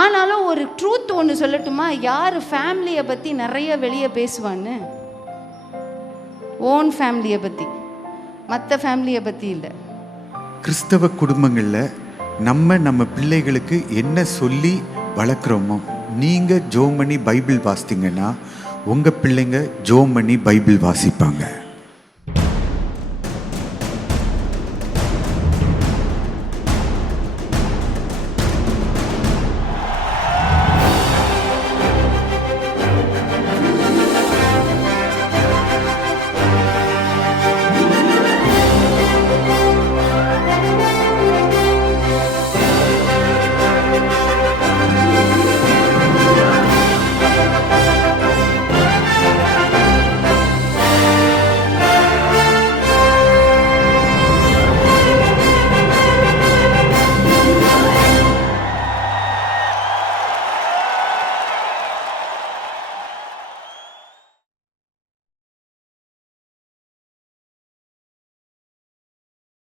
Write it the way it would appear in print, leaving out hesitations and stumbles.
ஆனாலும் ஒரு ட்ரூத் ஒன்று சொல்லட்டுமா, யார் ஃபேமிலியை பற்றி நிறைய வெளியே பேசுவான்னு? ஓன் ஃபேமிலியை பற்றி, மற்ற ஃபேமிலியை பற்றி இல்லை. கிறிஸ்தவ குடும்பங்களில் நம்ம பிள்ளைகளுக்கு என்ன சொல்லி வளர்க்குறோமோ, நீங்கள் ஜோம் பண்ணி பைபிள் வாசித்தீங்கன்னா உங்கள் பிள்ளைங்க ஜோம் பண்ணி பைபிள் வாசிப்பாங்க.